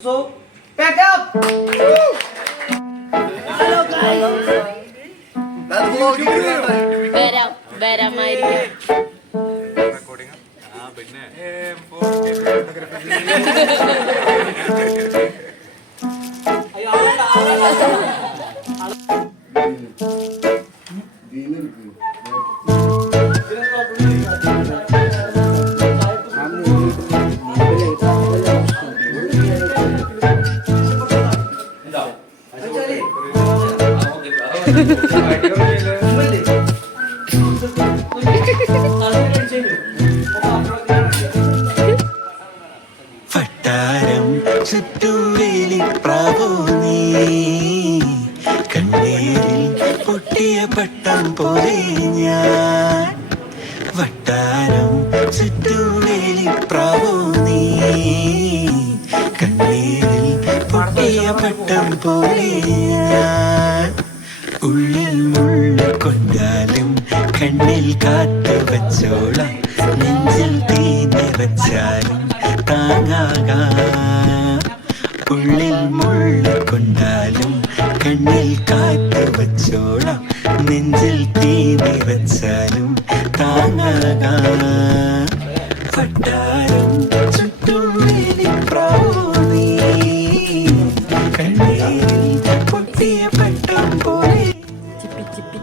So, back up! Hello guys! വരാം വരാമായിരിക്കാം വട്ടാരം ചുറ്റുവേലി പ്രാവോ നീ? കണ്ണീരിൽ പൊട്ടിയ പട്ടം പോലെ ഞാൻ. വട്ടാരം ചുറ്റുവേലി പ്രാവോ നീ? കണ്ണീരിൽ പൊട്ടിയ പട്ടം പോലെ ഞാൻ. ഉള്ളിൽ മുള്ള കൊണ്ടാലും കണ്ണിൽ കാത്തു വച്ചോളാം. നെഞ്ചിൽ തീ നിറച്ചാലും താങ്ങാകാം. ഉള്ളിൽ മുള്ള കൊണ്ടാലും കണ്ണിൽ കാത്തു വച്ചോളാം. നെഞ്ചിൽ തീ നിറച്ചാലും താങ്ങാകാം. പട്ടാരം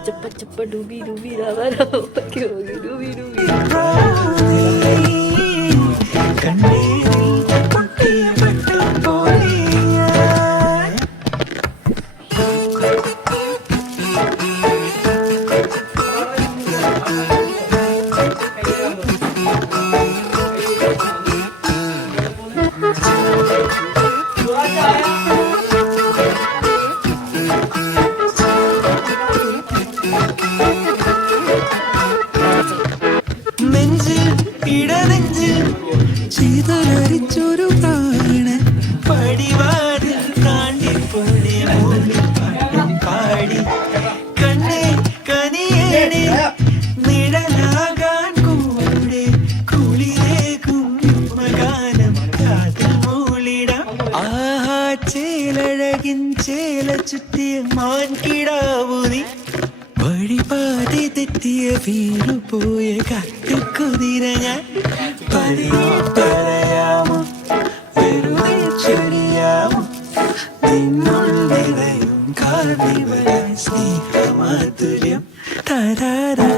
ਚੱਪਾ ਚੱਪਾ ਡੂਬੀ ਡੂਬੀ ਰਾਵਾ ਰਾਵਾ ਕਿਉਂ ਡੂਬੀ ਡੂਬੀ? നെഞ്ചിൽ ഇടനെഞ്ചിൽ ചെയ്തൊരരിച്ചൊരു പ്രാണൻ പടിവാതിൽ താണ്ടി പാട്ടും പാടി. കണ്ണേ കനിയേടെ നിഴലാകാൻ കൂടെ കുളിരേകും ഗാനം കാതിൽ മൂളിടാം. ആഹാ ചേലഴകിൻ ചേല ചുറ്റിയ മാൻകിടാവു നീ വഴിപാതി തെറ്റിയ വീണുപോയ കത്തിക്കുതിര ഞാൻ പതിയെ പറയാമോ വെറുതെ ചൊരിയാമോ നിന്നുള്ളിടയും കാർണിവല സ്നേഹമാധുര്യം തരാരാ